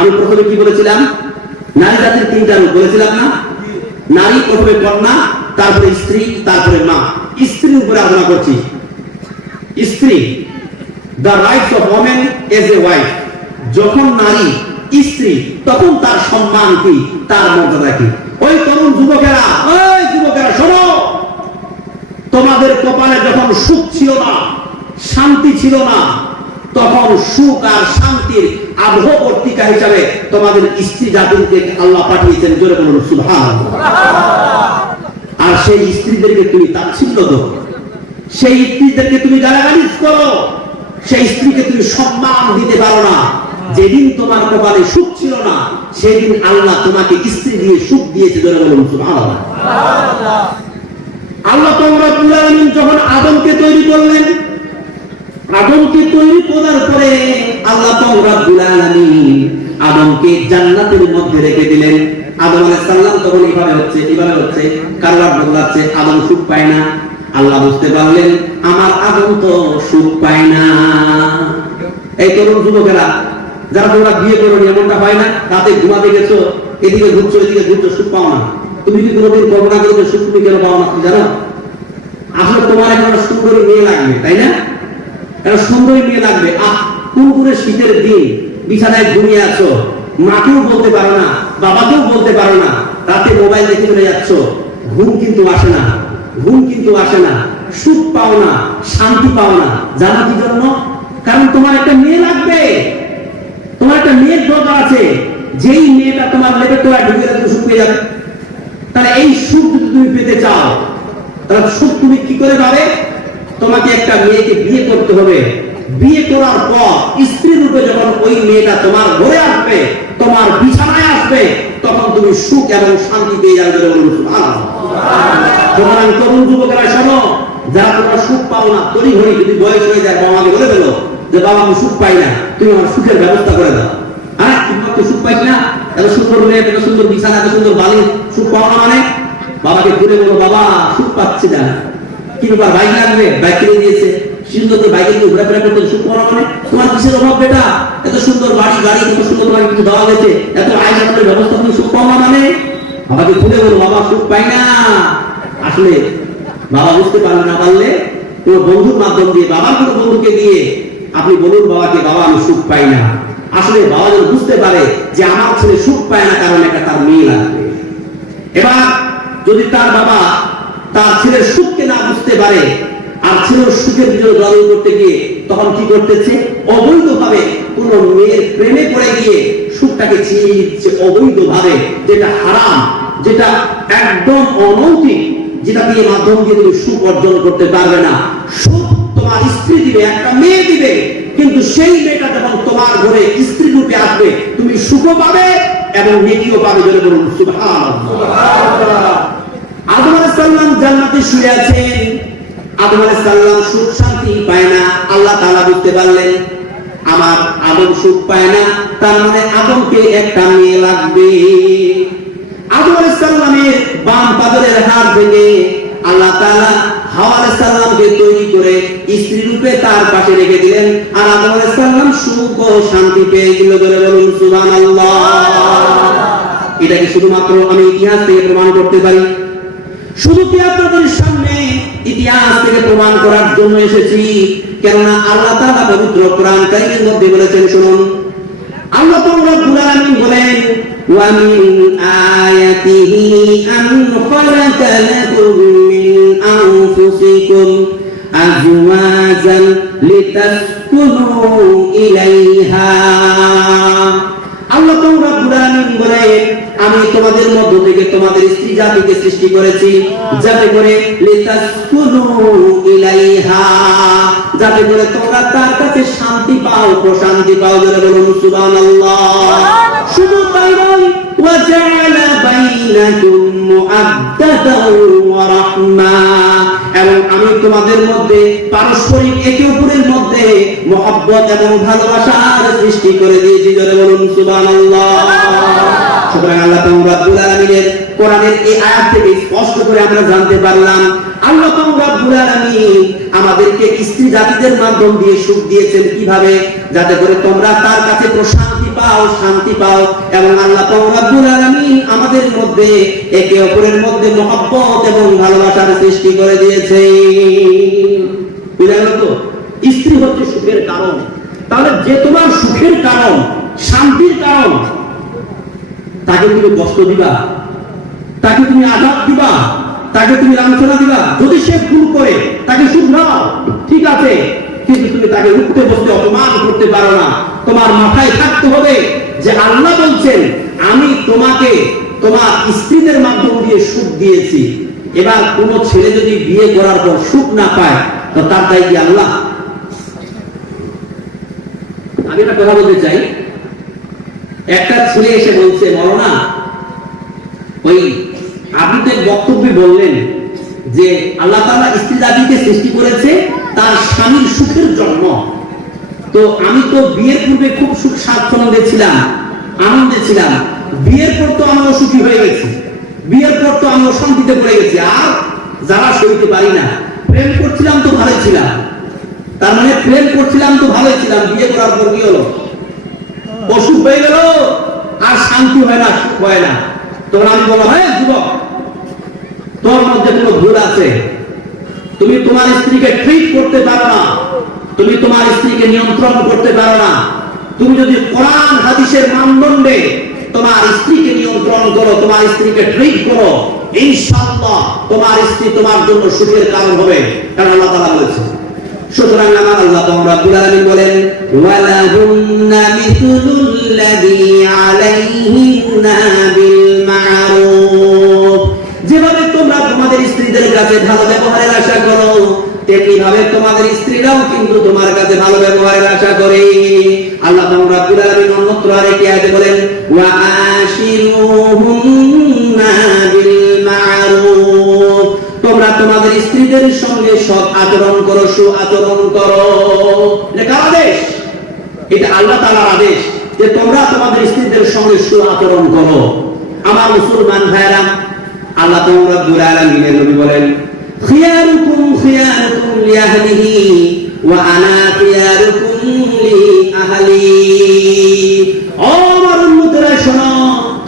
আমি প্রথমে কি বলেছিলাম? নারী জাতির তিনটা রূপ বলেছিলাম না? নারী প্রথমে কন্যা, তারপরে স্ত্রী, তারপরে মা। স্ত্রীর উপরে আলোচনা করছি। স্ত্রী the rights of women as a wife যখন নারী স্ত্রী, তখন তার সম্মান কি? তার মর্যাদা কি? ওই তরুণ যুবকেরা, ওই যুবকেরা, শোনো! তোমাদের কপালে যখন সুখ ছিল না, শান্তি ছিল না তখন সুখ আর শান্তির আবহবর্তিকা হিসাবে তোমাদের স্ত্রী জাতিকে আল্লাহ পাঠিয়েছেন। জোরে বলুন সুভান আর সেই স্ত্রীদেরকে তুমি তাচ্ছিল্য সেই স্ত্রীদেরকে তুমি গালাগালি করো। সেই স্ত্রীকে তুমি সম্মান দিতে পারো না। যেদিন তোমার কপালে সুখ ছিল না সেদিন আল্লাহ তোমাকে স্ত্রী দিয়ে সুখ দিয়েছে। জোরে বলুন সুবহানাল্লাহ। আল্লাহ তোমরা যখন আদমকে তৈরি করলেন আদমকে তৈরি করার পরে আল্লাহ তোমরা আলামিন আদমকে জান্নাতের মধ্যে রেখে দিলেন। আদম আলাইহিস সালাম তখন এইভাবে হচ্ছে এইভাবে হচ্ছে কারবার বদলাচ্ছে আদম সুখ পায় না। আল্লাহ বুঝতে পারলেন, আমার আদম তো সুখ পায় না। এই তরুণ যুবকেরা, যারা তোমরা বিয়ে করো এমনটা হয় না? রাতে ঘুমাতে গেছো, এদিকে ঘুরছো এদিকে ঘুরছো, সুখ পাও না। তুমি কি কোনোদিন কল্পনা করেছ, সুখ তুমি কেন পাও না? জানো? আসলে তোমার একটা সুন্দরী মেয়ে লাগবে, তাই না? সুন্দরী মেয়ে লাগবে। আহ, কোন করে শীতের দিন বিছানায় ঘুমিয়ে আছো? মাকেও বলতে পারো না, বাবাকেও বলতে পারো না। রাতে মোবাইল দেখে চলে যাচ্ছ। ঘুম কিন্তু আসে না, ঘুম কিন্তু আসে না। সুখ পাও না, শান্তি পাও না। জানো কি জন্য? কারণ তোমার একটা মেয়ে লাগবে। তোমার একটা মেয়ের দরকার আছে। যেই মেয়েটা তোমার লেবে তোরা ঢুকে রাখতে সুখ পেয়ে যাবে। তাহলে এই সুখ তুমি পেতে চাও, তাহলে সুখ তুমি কি করে পাবে? তোমাকে একটা মেয়েকে বিয়ে করতে হবে। বিয়ে করার পর স্ত্রী রূপে যখন ওই মেয়েটা তোমার ঘরে আসবে, তোমার বিছানায় আসবে, তখন তুমি সুখ এবং শান্তি পেয়ে যাবে বলে তরুণ যুবকেরা, শোনো, যারা তোমরা সুখ পাও না তরি ঘড়ি যদি বয়স হয়ে যায়, বাবা আমাকে বলে দিলো যে, বাবা, আমি সুখ পাই না, তুমি আমার সুখের ব্যবস্থা করে দাও। হ্যাঁ তুমি তো সুখ পাইছ না? এত সুন্দর মেয়ে, এত সুন্দর বিছানা, এত সুন্দর বালি সুখ পাও না মানে? বাবাকে ঘুরে বলো, বাবা, সুখ পাচ্ছি না। কি বাইক লাগবে, বাইক কিনে দিয়েছে। সুন্দর করে বাইকে ঘোরাফেরা করতে সুখ না। মানে তোমার কিসের অভাব বেটা? এত সুন্দর বাড়ি, গাড়ি সুন্দর কিছু দেওয়া হয়েছে। এত আয় ব্যবস্থা তুমি সুখ পাও না মানে? বাবাকে ঘুরে বলো, বাবা সুখ পাই না। আসলে বাবা বুঝতে না পারলে বন্ধুর মাধ্যম দিয়ে, বাবার কোনো বন্ধুকে দিয়ে আপনি বলুন, বাবাকে, বাবা, আমি সুখ পাই না। আসলে বাবা যেন বুঝতে পারে যে আমার ছেলে সুখ পায় না, কারণ একটা তার মেয়ে লাগবে। এবার যদি তার বাবা তার ছেলের বুঝতে পারে। আর ছেলের সুখের ভিতরে দখল করতে গিয়ে তখন কি করতেছে অবৈধভাবে কোন মেয়ের প্রেমে পড়ে গিয়ে সুখটাকে ছিনিয়ে নিচ্ছে অবৈধভাবে, যেটা হারাম, যেটা একদম অনৈতিক, যেটা দিয়ে মাধ্যম দিয়ে তুমি সুখ অর্জন করতে পারবে না। সুখ তোমার স্ত্রী দিবে, একটা মেয়ে দিবে, কিন্তু সেই মেয়েটা যখন তোমার ঘরে স্ত্রী রূপে আসবে, তুমি সুখও পাবে এবং নেকিও পাবে বলে বলুন, সুবহানাল্লাহ। আদম আলাইহিস জান্নাতে শুয়ে আছেন। আদম সুখ শান্তি পায় না, আল্লাহ বুঝতে পারলেন, আমার আদম সুখ পায় না, তার মানে আদমকে একটা মেয়ে লাগবে। পাশে রেখে দিলেন। আর আদম শান্তি পেয়ে এটাকে শুধুমাত্র আমি ইতিহাস থেকে প্রমাণ করতে পারি? শুধু কি আপনাদের সামনে ইতিহাস থেকে প্রমাণ করার জন্য এসেছি। কেননা আল্লাহ তাআলা পবিত্র কোরআন কারীমের মধ্যে বলেছেন, শুনুন। আল্লাহ তাআলা কোরআন বলেন, ওয়া মিন আয়াতিহি আন খালাকা লাকুম মিন আনফুসিকুম আজওয়াজান লিতাসকুনু ইলাইহা। আল্লাহ তোমরা কুরআন বলে আমি তোমাদের মধ্য থেকে তোমাদের স্ত্রী জাতিকে সৃষ্টি করেছি যাতে করে লিতাসকুনু ইলাইহা যাতে করে তোমরা তার কাছে শান্তি পাও প্রশান্তি পাও বলে বলুন সুবহানাল্লাহ। শুধু তাই নয় ওয়া জাআলা বাইনাকুম মুআদ্দাতাও ওয়া রাহমা। এবং আমি তোমাদের মধ্যে, পারস্পরিক একে অপরের মধ্যে মহব্বত এবং ভালোবাসার সৃষ্টি করে দিয়েছি জোরে বলুন, সুবহানাল্লাহ। সুতরাং আল্লাহ রাব্বুল আলামিনের কোরআনের এই আয়াত থেকে স্পষ্ট করে আমরা জানতে পারলাম, আল্লাহ রাব্বুল রাব্বুল আলামিন আমাদেরকে স্ত্রী জাতিদের মাধ্যম দিয়ে সুখ দিয়েছেন কীভাবে? যাতে করে তোমরা তার কাছে প্রশান্তি পাও, শান্তি পাও, এবং আল্লাহ পাক রাব্বুল আলামিন আমাদের মধ্যে একে অপরের মধ্যে মহব্বত এবং ভালোবাসার সৃষ্টি করে দিয়েছে বুঝা স্ত্রী হচ্ছে সুখের কারণ। তাহলে যে তোমার সুখের কারণ, শান্তির কারণ, তাকে তুমি কষ্ট দিবা? তাকে তুমি আঘাত দিবা, তাকে তুমি লাঞ্ছনা দিবা। যদি সে ভুল করে, তাকে শুধরাও ঠিক আছে, কিন্তু তুমি তাকে উঠতে বসতে অপমান করতে পারো না। তোমার মাথায় থাকতে হবে যে আল্লাহ বলছেন, আমি তোমাকে তোমার স্ত্রীদের মাধ্যম দিয়ে সুখ দিয়েছি। এবার কোন ছেলে যদি বিয়ে করার পর সুখ না পায়, তো তার দায় কি আল্লাহ? আমি একটা কথা বলতে চাই। একটা ছেলে এসে বলছে, মরনা, ওই আপনি তো বক্তব্যে বললেন যে আল্লাহ তাআলা স্ত্রী জাতিকে সৃষ্টি করেছে, তার স্বামীর সুখের জন্য তো আমি তো বিয়ের পূর্বে খুব সুখ স্বাচ্ছন্দ্যে ছিলাম, আনন্দে ছিলাম। বিয়ের পর তো আমি অসুখী হয়ে গেছি। বিয়ের পর তো আমি অশান্তিতে পড়ে গেছি। আর যারা সইতে পারি না, প্রেম করছিলাম তো ভালোই ছিলাম। তার মানে প্রেম করছিলাম তো ভালোই ছিলাম, বিয়ে করার পর কি হলো? অসুখ হয়ে গেল, আর শান্তি হয় না, সুখ হয় না। তখন আমি বলো হ্যাঁ যুবক তোর মধ্যে কোনো ভুল আছে? তুমি তোমার স্ত্রীকে ট্রিট করতে পারো না। তুমি তোমার স্ত্রীকে নিয়ন্ত্রণ করতে পারো না। তুমি যদি কোরআন, হাদিসের মানদণ্ডে তোমার স্ত্রীকে নিয়ন্ত্রণ করো, তোমার স্ত্রীকে ট্রিট করো, ইনশাআল্লাহ তোমার স্ত্রী তোমার জন্য সুখের কারণ হবে, কারণ আল্লাহ তাআলা বলেছে সুতরাং আমার আল্লাহ রাব্বুল আলামিন বলেন, ওয়ালাহুন্না মিথলুল্লাযী আলাইহিন্না বিল মা'রুফ। যেভাবে তোমরা তোমাদের স্ত্রীদের কাছে ভালো ব্যবহারের আশা করো। তেমনি ভাবে তোমাদের স্ত্রীরাও কিন্তু তোমার কাছে ভালো ব্যবহারের আশা করে। আল্লাহ রাব্বুল আলামিন অন্যত্র আরেকটি আয়াতে বলেন ওয়া আশিরুহুন্না বিল মা'রুফ। তোমরা তোমাদের স্ত্রীদের সঙ্গে সৎ আচরণ করো সু আচরণ করো। এটা আদেশ? এটা আল্লাহ তাআলার আদেশ যে তোমরা তোমাদের স্ত্রীদের সঙ্গে সু আচরণ করো। আমার মুসলমান ভাইরা আল্লাহ রব্বুল আলামিনের নবী বলেন, খিয়ারুকুম খিয়ারুকুম ওয়া আনা খিয়ারুকুম ও আমার উম্মতেরা, শোনো,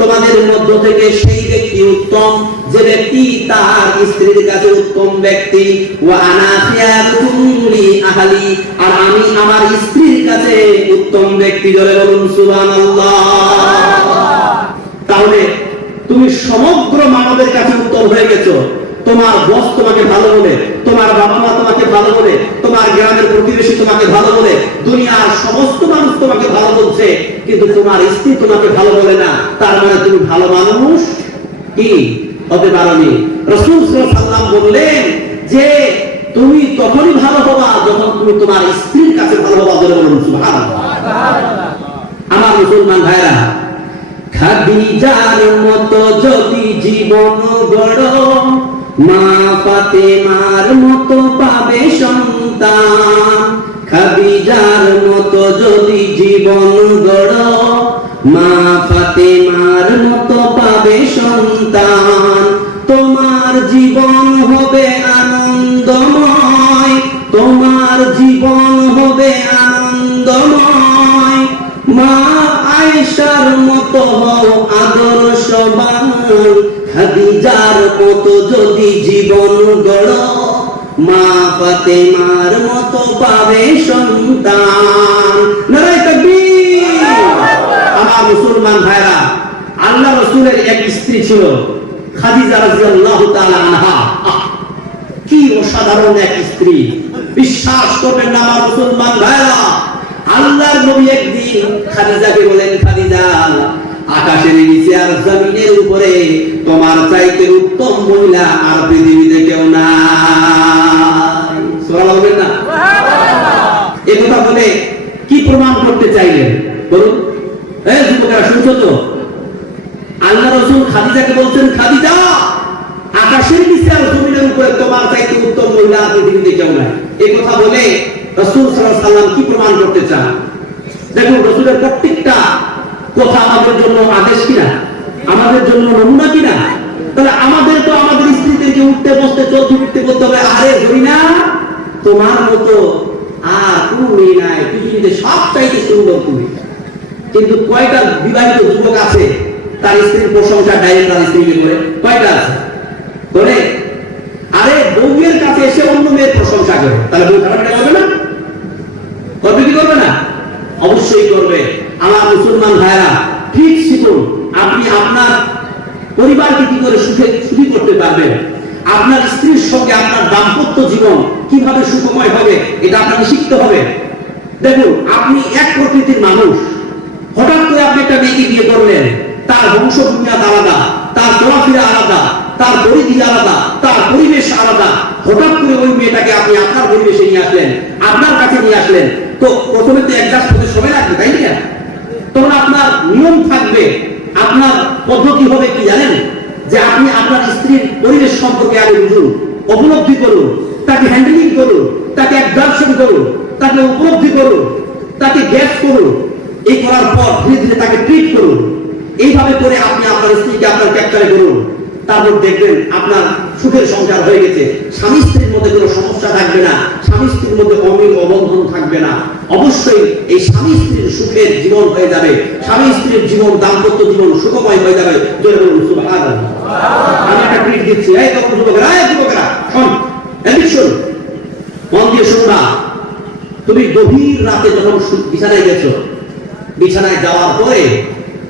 তোমাদের মধ্য থেকে সেই ব্যক্তি উত্তম, যে ব্যক্তি তার স্ত্রীর কাছে উত্তম ব্যক্তি। ওয়া আনা খিয়ারুকুম লিআহলি, আর আমি আমার স্ত্রীর কাছে উত্তম ব্যক্তি জোরে বলুন, সুবহানাল্লাহ। তাহলে তুমি সমগ্র মানবের কাছে উত্তর হয়ে গেছো। তোমার বস তোমাকে ভালো বলে, তোমার বাবা মা তোমাকে ভালো বলে, তোমার গ্রামের প্রতিবেশী তোমাকে ভালো বলে, দুনিয়ার সমস্ত মানুষ তোমাকে ভালো বলছে, কিন্তু তোমার স্ত্রী তোমাকে ভালো বলে না। তার মানে তুমি ভালো মানুষ? কি? হতে পারোনি রসুল সাল্লাম বললেন যে, তুমি তখনই ভালো হবা যখন তুমি তোমার স্ত্রীর কাছে ভালো হবা বলে বলুন আমার মুসলমান ভাইরা খাদিজার মতো যদি জীবন গড় মা পাতে মার মতো পাবে সন্তান। খাদিজার মতো যদি জীবন গড় মা পাতে মার মতো পাবে খাদিজার মতো যদি জীবন গড়, মা ফাতেমার মতো পাবে সন্তান। আমার মুসলমান ভাইরা, আল্লাহ রসুলের এক স্ত্রী ছিল, খাদিজা তাআলা আনহা। কি অসাধারণ এক স্ত্রী। বিশ্বাস করবেন না আমার মুসলমান ভাইরা। আল্লাহর নবী একদিন খাদিজাকে বলেন, খাদিজা, আকাশের আর জমিনের উপরে তোমার চাইতে উত্তম মহিলা আর পৃথিবীতে কেউ না? না এ কথা বলে কি প্রমাণ করতে চাইলেন? বলুন। এই যুবকেরা শুনছো তো? আল্লাহ রসুল খাদিজাকে বলছেন খাদিজা আকাশের নিচে আর জমিনের উপরে তোমার চাইতে উত্তম মহিলা পৃথিবীতে কেউ এই কথা বলে রসুল সাল্লাম কি প্রমাণ করতে চান? দেখুন রসুলের প্রত্যেকটা কথা আমাদের জন্য আদেশ কিনা? আমাদের জন্য নমুনা কিনা? তাহলে আমাদের তো আমাদের স্ত্রীদেরকে উঠতে বসতে, চলতে ফিরতে করতে হবে। আরে ধরি না, তোমার মতো আর কোনো মেয়ে নাই। পৃথিবীতে সব চাইতে সুন্দর তুমি কিন্তু কয়টা বিবাহিত যুবক আছে, তার স্ত্রীর প্রশংসা ডাইরেক্ট তার স্ত্রীকে করে? কয়টা আছে? করে? আরে বউয়ের কাছে এসে অন্য মেয়ের প্রশংসা করে। তাহলে বউ খারাপটা করবে না? করবে কি করবে না? অবশ্যই করবে। আমার মুসলমান ভাইরা ঠিক শিখুন আপনি আপনার পরিবারকে কি করে সুখে সুখী করতে পারবেন? আপনার স্ত্রীর সঙ্গে আপনার দাম্পত্য জীবন কীভাবে সুখময় হবে, এটা আপনাকে শিখতে হবে। দেখুন, আপনি এক প্রকৃতির মানুষ। হঠাৎ করে আপনি একটা মেয়েকে বিয়ে করলেন। তার বংশ বুনিয়াদ আলাদা, তার চলাফেরা আলাদা, তার পরিধি আলাদা, তার পরিবেশ আলাদা। হঠাৎ করে ওই মেয়েটাকে আপনি আপনার পরিবেশে নিয়ে আসলেন, আপনার কাছে নিয়ে আসলেন তো প্রথমে তো অ্যাডজাস্ট হতে সময় লাগবে তাই না তখন আপনার নিয়ম থাকবে, আপনার পদ্ধতি হবে কি জানেন? যে আপনি আপনার স্ত্রীর পরিবেশ সম্পর্কে আগে বুঝুন উপলব্ধি করুন, তাকে হ্যান্ডেলিং করুন, তাকে অ্যাডজাস্টন করুন, তাকে উপলব্ধি করুন, তাকে গ্যাস করুন। এই করার পর ধীরে ধীরে তাকে ট্রিট করুন। এইভাবে করে আপনি আপনার স্ত্রীকে আপনার ক্যাপচারে করুন। তারপর দেখবেন আপনার সুখের সংসার হয়ে গেছে। স্বামী স্ত্রীর মধ্যে কোনো সমস্যা থাকবে না, স্বামী স্ত্রীর মধ্যে অমিল অবন্ধন থাকবে না। অবশ্যই এই স্বামী স্ত্রীর সুখের জীবন হয়ে যাবে। স্বামী স্ত্রীর জীবন, দাম্পত্য জীবন সুখময় হয়ে যাবে। আমি একটা ট্রিট দিচ্ছি। এই তখন যুবকেরা, এই যুবকেরা, শোন, এদিক শোন। মন দিয়ে শোনা তুমি গভীর রাতে যখন বিছানায় গেছো, বিছানায় যাওয়ার পরে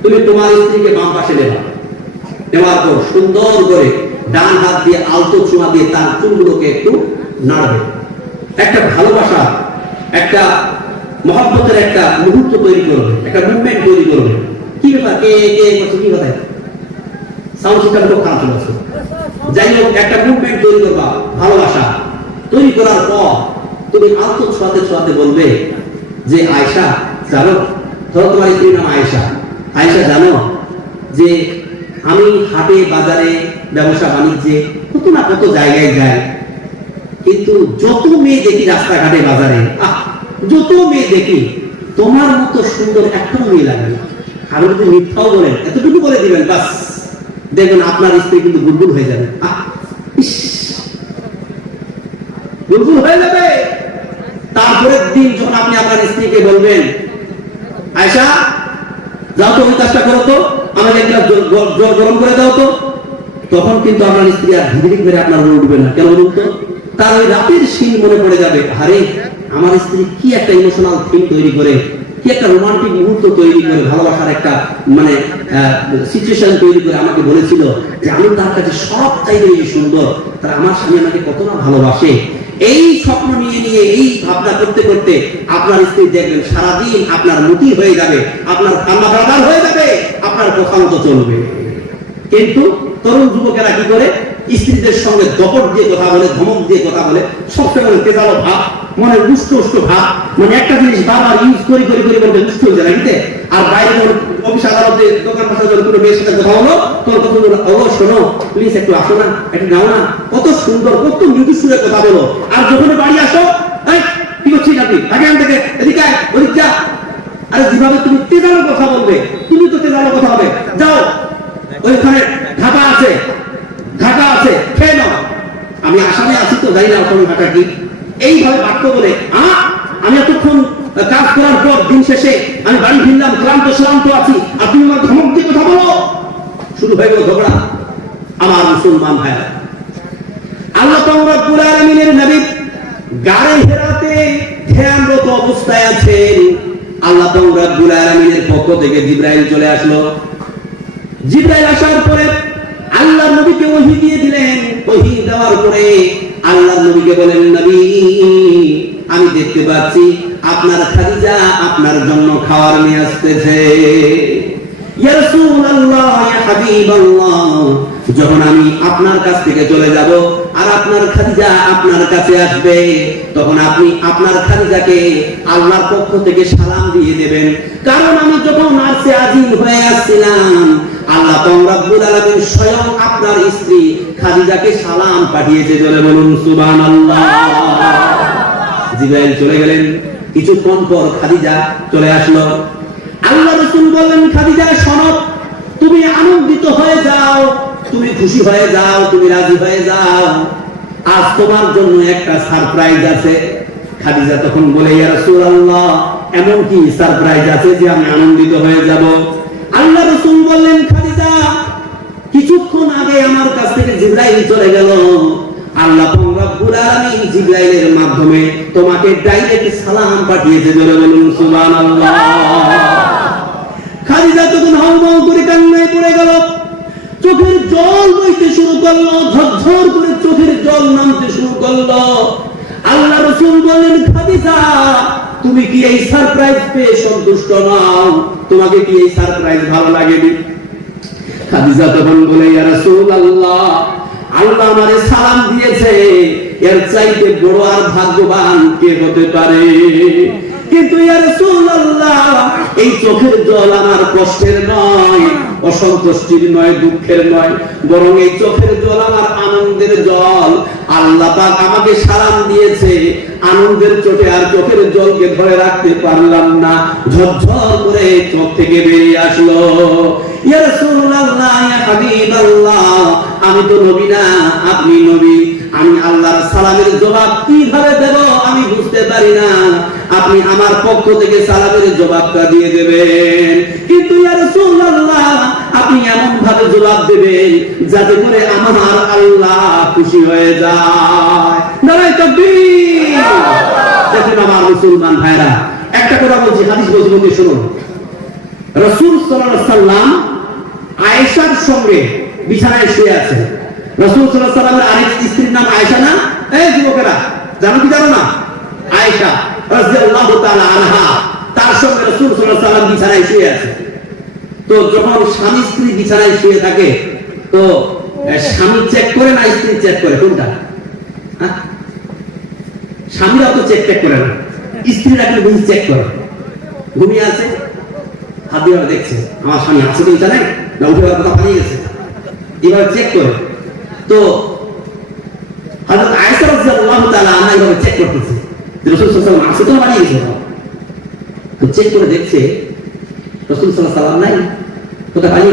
তুমি তোমার স্ত্রীকে বাম পাশে নেবা নেওয়ার পর সুন্দর করে ডান হাত দিয়ে, আলতো ছোঁয়া দিয়ে তার চুলগুলোকে একটু নাড়বে। একটা ভালোবাসা, একটা মহব্বতের একটা মুহূর্ত তৈরি করবে, একটা মুভমেন্ট তৈরি করবে। কি ব্যাপার? কে কে করছে কি কথা? সাউন্ড সিস্টেম খুব খারাপ চলে যাই হোক একটা মুভমেন্ট তৈরি করবা, ভালোবাসা। তৈরি করার পর তুমি আলতো ছোঁয়াতে ছোঁয়াতে বলবে যে আয়সা জানো? ধরো তোমার স্ত্রীর নাম আয়সা আয়সা জানো? যে আমি হাটে, বাজারে, ব্যবসা, বাণিজ্যে কত না কত জায়গায় যাই। কিন্তু যত মেয়ে দেখি রাস্তাঘাটে, বাজারে যত মেয়ে দেখি, তোমার মতো সুন্দর একটাও মেয়ে লাগে। আর যদি মিথ্যাও বলেন, এতটুকু বলে দিবেন, বাস। দেখবেন আপনার স্ত্রী কিন্তু বুলবুল হয়ে যাবে। বুলবুল হয়ে যাবে। তারপরের দিন যখন আপনি আপনার স্ত্রীকে বলবেন আয়সা যাও তো ওই কাজটা করো তো। আমাকে একটা গরম করে দাও তো। তখন কিন্তু আপনার স্ত্রী আর ধীরে ধীরে আপনার মনে উঠবে না। কেন বলুন তো? তার ওই রাতের সিন মনে পড়ে যাবে। আরে, আমার স্ত্রী কি একটা ইমোশনাল থিম তৈরি করে, কি একটা রোমান্টিক মুহূর্ত তৈরি করে, ভালোবাসার একটা মানে সিচুয়েশন তৈরি করে আমাকে বলেছিল যে আমি তার কাছে সব চাইতে সুন্দর। তার আমার স্বামী আমাকে কত না ভালোবাসে। এই স্বপ্ন নিয়ে নিয়ে এই ভাবনা করতে করতে আপনার স্ত্রী দেখবেন সারাদিন আপনার মতি হয়ে যাবে আপনার কান্না বারবার হয়ে যাবে আপনার কথা মতো চলবে কিন্তু তরুণ যুবকেরা কি করে স্ত্রীদের সঙ্গে দপট দিয়ে কথা বলে ধমক দিয়ে কথা বলে সবসময় মানে তেজালো ভাব মনে উষ্ট উষ্ট ভাব মানে একটা জিনিস বারবার ইউজ করে করে করে করে উষ্ট হয়ে যায় আর বাইরে অফিস আদালতে দোকান পাশে যখন মেয়ের সাথে কথা হলো তোর কথা বলো ও শোনো প্লিজ একটু আসো না, একটু নাও না। কত সুন্দর, কত মৃদু সুরে কথা বলো। আর যখন বাড়ি আসো কি করছিস আপনি আগে আন থেকে, এদিকে ওদিক যা। আরে, যেভাবে তুমি তেজালো কথা বলবে, তুমি তো তেজালো কথা হবে। যাও, ওইখানে ঢাকা আছে ঢাকা আছে, খেয়ে নাও। আমি আসামে আছি তো, জানি না ওখানে ঢাকা কি। এইভাবে বাক্য বলে কাজ করার পর দিন শেষে আমি বাড়ি ফিরলাম, ক্লান্ত শ্রান্ত আছি। তুমি আমার ধমক দিয়ে কথা বলো। শুরু হয়ে গেল ঝগড়া। আমার মুসলমান ভাইরা, আল্লাহ রব্বুল আলামিনের নবী। গাড়ে হেরাতে ধ্যানরত অবস্থায় আছেন। আল্লাহ রব্বুল আলামিনের পক্ষ থেকে জিব্রাইল চলে আসলো। জিব্রাইল আসার পরে আল্লাহ নবীকে ওহি দিয়ে দিলেন। ওহী দেওয়ার পরে আল্লাহ নবীকে বলেন নবী আমি দেখতে পাচ্ছি আপনার খাদিজা আপনার জন্য খাবার নিয়ে আসতেছে। যখন আমি আপনার কাছ থেকে চলে যাব আর আপনার খাদিজা আপনার কাছে আসবে, তখন আপনি আপনার খাদিজাকে আল্লাহর পক্ষ থেকে সালাম দিয়ে দেবেন। কারণ আমি যখন আজিম হয়ে আসছিলাম, আল্লাহ রব্বুল স্বয়ং আপনার স্ত্রী খাদিজাকে সালাম পাঠিয়েছে বলে বলুন জিব্রাইল চলে গেলেন। কিছুক্ষণ পর খাদিজা চলে আসলো। আল্লাহ রাসূল বললেন, খাদিজা, শোনো, তুমি আনন্দিত হয়ে যাও, তুমি খুশি হয়ে যাও, তুমি রাজি হয়ে যাও। আজ তোমার জন্য একটা সারপ্রাইজ আছে। খাদিজা তখন বলে, ইয়া রাসূলুল্লাহ, এমন কি সারপ্রাইজ আছে যে আমি আনন্দিত হয়ে যাব? আল্লাহ রাসূল বললেন, খাদিজা, কিছুক্ষণ আগে আমার কাছ থেকে জিব্রাইল চলে গেল। আল্লাহ রব্বুল আলামিন মাধ্যমে তোমাকে ডাইরেক্ট সালাম পাঠিয়েছে বলুন, সুবহানাল্লাহ। খাদিজা তখন হাউমাউ করে কান্নায় পড়ে গেল। চোখের জল বইতে শুরু করল, ঝরঝর করে চোখের জল নামতে শুরু করল। আল্লাহ রসুল বললেন, খাদিজা, তুমি কি এই সারপ্রাইজ পেয়ে সন্তুষ্ট নাও? তোমাকে কি এই সারপ্রাইজ ভালো লাগেনি? খাদিজা তখন বলে, ইয়া রাসূলুল্লাহ আল্লাহ আমারে সালাম দিয়েছে, এর চাইতে বড় আর ভাগ্যবান কে হতে পারে? কিন্তু এই চোখের জল আমার কষ্টের নয়, অসন্তুষ্টির নয়, দুঃখের নয়, বরং এই চোখের জল আমার আনন্দের জল। আল্লাহ আমাকে সালাম দিয়েছে, আনন্দের চোখে আর চোখের জলকে ধরে রাখতে পারলাম না। ঝরঝর করে চোখ থেকে বেরিয়ে আসলো। ইয়া রাসূলুল্লাহ, ইয়া আমি তো নবী না, আপনি নবী। আমি আল্লাহর সালামের জবাব কীভাবে দেব আমি বুঝতে পারি না। আপনি আমার পক্ষ থেকে সালামের জবাবটা দিয়ে দেবেন। কিন্তু আপনি এমন ভাবে জবাব দেবেন যাতে করে আমার আল্লাহ খুশি হয়ে যায়। দেখুন আমার মুসলমান ভাইরা, একটা কথা বলছি, হাদিস বলছি শুনুন। রসুল সাল্লাম আয়েশার সঙ্গে বিছানায় শুয়ে আছেন রসুল সাল্লামের আরেক স্ত্রীর নাম আয়েশা না? এই যুবকেরা, জানো কি জানো না? আছে। হ্যাঁ? স্বামীরা চেক চেক করে না। চেক করে। ঘুমিয়ে আছে? দেখছে, আমার স্বামী আছে কথা পালিয়ে গেছে। এবার চেক করে। তো হযরত আয়েশা রাদিয়াল্লাহু তাআলা আনহা এভাবে চেক করতেছে। যে রাসূল সাল্লাল্লাহু আলাইহি ওয়াসাল্লাম আছে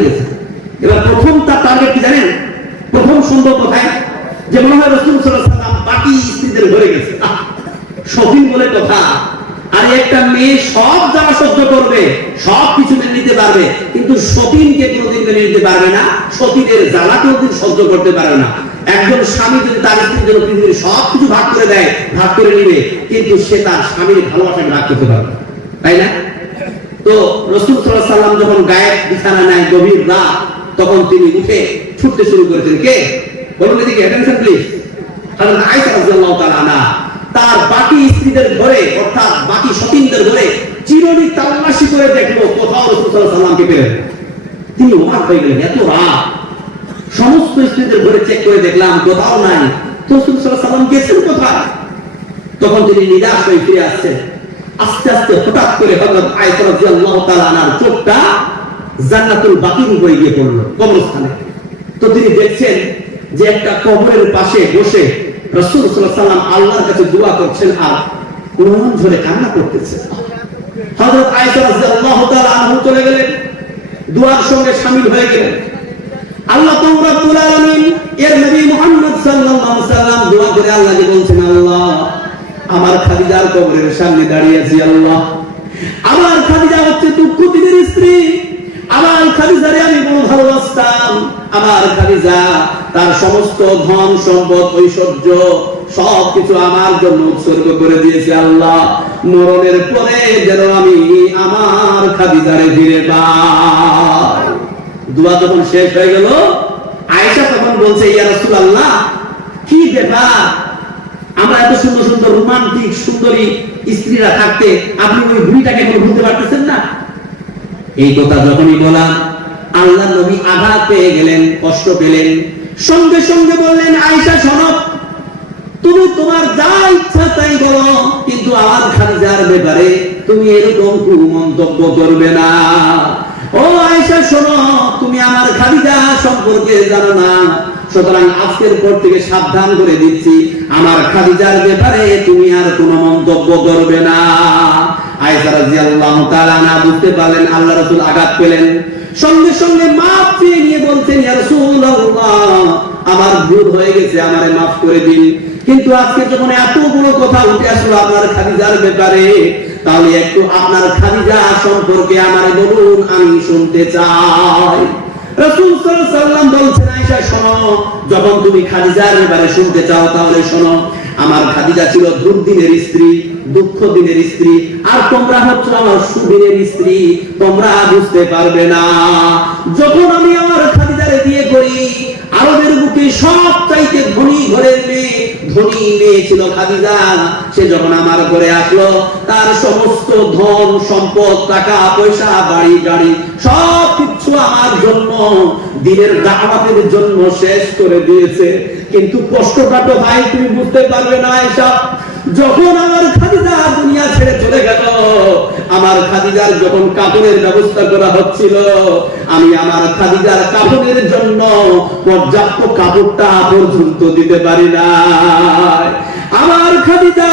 গেছে। এবার প্রথম তার কি জানেন? প্রথম সুন্দর কোথায় শৌখিন বলে কথা। আর একটা মেয়ে সব জ্বালা সহ্য করবে, সব কিছু মেনে নিতে পারবে, কিন্তু সতীনকে কোনোদিন মেনে নিতে পারবে না, সতীনের জ্বালা কোনোদিন সহ্য করতে পারবে না। একজন স্বামী যদি তার স্ত্রীর পৃথিবীর ভাগ করে দেয়, ভাগ করে নিবে, কিন্তু সে তার স্বামীর ভাগ করতে পারবে তাই না? তো রসুল সাল্লাহ সাল্লাম যখন বিছানা নেয় গভীর রাত, তখন তিনি উঠে ছুটতে শুরু করেছেন কে? বলুন এদিকে অ্যাটেনশন প্লিজ আয়েশা রাদিয়াল্লাহু তাআলা বাকি স্ত্রীদের ঘরে, অর্থাৎ বাকি সতীনদের ঘরে চিরনি তাল্লাশি করে দেখল কোথাও রাসূল সাল্লাল্লাহু আলাইহি সাল্লামকে পেলেন তিনি অবাক হয়ে গেলেন, এত রাত সমস্ত স্ত্রীদের ঘরে চেক করে দেখলাম, কোথাও নাই। রাসূল গেছেন কোথায়? তখন তিনি নিরাশ হয়ে ফিরে আসছেন। আস্তে আস্তে হঠাৎ করে হযরত আয়েশা রাদিয়াল্লাহু চোখটা জান্নাতুল বাকির উপরে গিয়ে পড়ল কবরস্থানে। তো তিনি দেখছেন যে একটা কবরের পাশে বসে আল্লাহর কাছে দোয়া করছেন আর ধরে কান্না করতেছে। চলে গেলেন, দোয়ার সঙ্গে হয়ে গেলেন। আমার খাদিজার কবরের সামনে দাঁড়িয়ে আল্লাহ। আমার খাদিজা হচ্ছে আমার খাদিজারে আমি ভালোবাসতাম। আমার খাদিজা তার সমস্ত ধন সম্পদ, ঐশ্বর্য সব কিছু আমার জন্য উৎসর্গ করে দিয়েছে আল্লাহ। মরণের পরে যেন আমি আমার খাদিজারে ফিরে দোয়া যখন শেষ হয়ে গেল, আয়েশা তখন বলছে, ইয়া রাসূলুল্লাহ, কি ব্যাপার? আমরা এত সুন্দর সুন্দর, রোমান্টিক, সুন্দরী স্ত্রীরা থাকতে আপনি ওই বুড়িটাকে কোনো ভুলতে পারতেছেন না? এই কথা যখনই বললাম আল্লাহ নবী আঘাত পেয়ে গেলেন, কষ্ট পেলেন। সঙ্গে সঙ্গে বললেন, আয়েশা, শোনো, তুমি তোমার যা ইচ্ছা তাই বলো কিন্তু আমার খাদিজার ব্যাপারে তুমি এরকম কুমন্তব্য করবে না। ও আয়েশা, শোনো, তুমি আমার খাদিজা সম্পর্কে জানো না, সুতরাং আজকের পর থেকে সাবধান করে দিচ্ছি, আমার খাদিজার ব্যাপারে তুমি আর কোনো মন্তব্য করবে না। তাআলা না বুঝতে পারলেন, আল্লাহ রাসূল আঘাত পেলেন। সঙ্গে সঙ্গে মাফ চেয়ে নিয়ে বলছেন আমার ভুল হয়ে গেছে, আমারে মাফ করে দিন। কিন্তু আজকে যখন এত বড় কথা উঠে আসলো আপনার খাদিজার ব্যাপারে, তাহলে একটু আপনার খাদিজা সম্পর্কে আমার বলুন, আমি শুনতে চাই। যখন তুমি খাদিজার ব্যাপারে শুনতে চাও, তাহলে শোনো, আমার খাদিজা ছিল দুর্দিনের স্ত্রী। দুঃখ দিনের স্ত্রী, আর তোমরা হচ্ছে আমার সুদিনের স্ত্রী, তোমরা বুঝতে পারবে না। যখন আমি আমার খাদিজারে বিয়ে করি, আরবের বুকে সব চাইতে ধনী ঘরের মেয়ে, ধনী মেয়ে ছিল খাদিজা। সে যখন আমার ঘরে আসলো, তার সমস্ত ধন, সম্পদ, টাকা, পয়সা, বাড়ি, গাড়ি, সব কিছু আমার জন্য, দিনের দাওয়াতের জন্য শেষ করে দিয়েছে। কিন্তু কষ্টটা তো ভাই, তুমি বুঝতে পারবে না, এসব। যখন আমার ছেড়ে চলে গেল। আমার খাদিজার যখন কাপড়ের ব্যবস্থা করা হচ্ছিল, আমি আমার খাদিজার কাপড়ের জন্য পর্যাপ্ত কাপড়টা পর্যন্ত দিতে পারি না আমার খাদিজা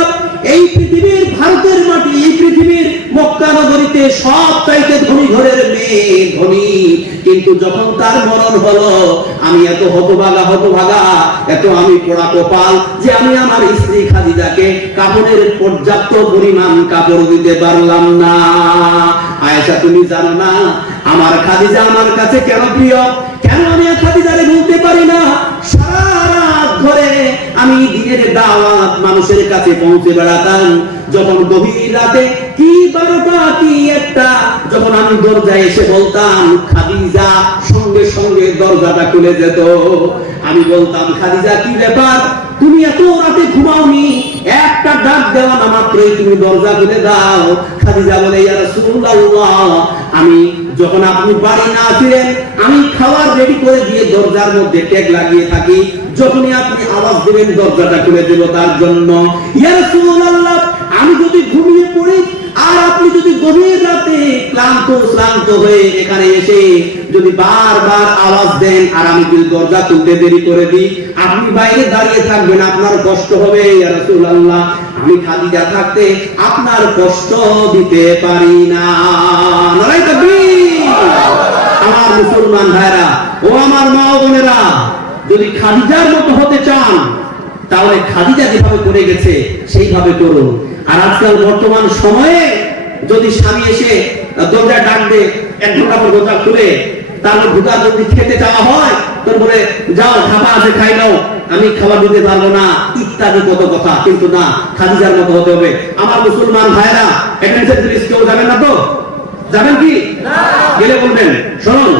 এই পৃথিবীর ভারতের মাটি, এই পৃথিবীর মক্কা নগরীতে সব চাইতে ধনী ঘরের মেয়ে ধনী। কিন্তু যখন তার মরণ হলো, আমি এত হতভাগা হতভাগা, এত আমি পোড়া কপাল যে আমি আমার স্ত্রী খাদিজাকে কাপড়ের পর্যাপ্ত পরিমাণ কাপড় দিতে পারলাম না। আয়েশা, তুমি জানো না, আমার খাদিজা আমার কাছে কেন প্রিয়? কেন আমি খাদিজারে বলতে পারি না? সারা ধরে আমি দিনের দাওয়াত মানুষের কাছে পৌঁছে বেড়াতাম। যখন গভীর রাতে, কি বারোটা, কি একটা? যখন আমি দরজায় এসে বলতাম, খাদিজা, সঙ্গে সঙ্গে দরজাটা খুলে যেত। আমি বলতাম, খাদিজা, কি ব্যাপার? তুমি এত রাতে ঘুমাওনি? একটা ডাক দেওয়া না মাত্রই তুমি দরজা খুলে দাও। খাদিজা বলে আমি যখন আপনি বাড়ি না ফিরেন আমি খাবার রেডি করে দিয়ে দরজার মধ্যে ট্যাগ লাগিয়ে থাকি। যখনই আপনি আওয়াজ দেবেন, দরজাটা খুলে দেব তার জন্য। ইয়া রাসূলুল্লাহ আমি যদি ঘুমিয়ে পড়ি, আর আপনি যদি গভীর রাতে ক্লান্ত শ্রান্ত হয়ে এখানে এসে যদি বারবার আওয়াজ দেন আর আমি যদি দরজা তুলতে দেরি করে দিই, আপনি বাইরে দাঁড়িয়ে থাকবেন, আপনার কষ্ট হবে রাসূলুল্লাহ। আমি খাদিজা থাকতে আপনার কষ্ট দিতে পারি না। আমার মুসলমান ভাইরা ও আমার মা বোনেরা, যদি খাদিজার মতো হতে চান, তাহলে খাদিজা যেভাবে করে গেছে, সেইভাবে করুন। আর আজকাল বর্তমান সময়ে যদি স্বামী এসে দরজা ডাক দে এক ঘণ্টা পর দরজা খুলে তারপর ঢুকা যদি খেতে চাওয়া হয় তোর বলে যাও খাবার আছে খাই নাও আমি খাবার দিতে পারব না। ইত্যাদি কত কথা কিন্তু না খাদিজার মতো হতে হবে। আমার মুসলমান ভাইরা এখানে কেউ যাবেন না তো? যাবেন কি? গেলে বলবেন শুনুন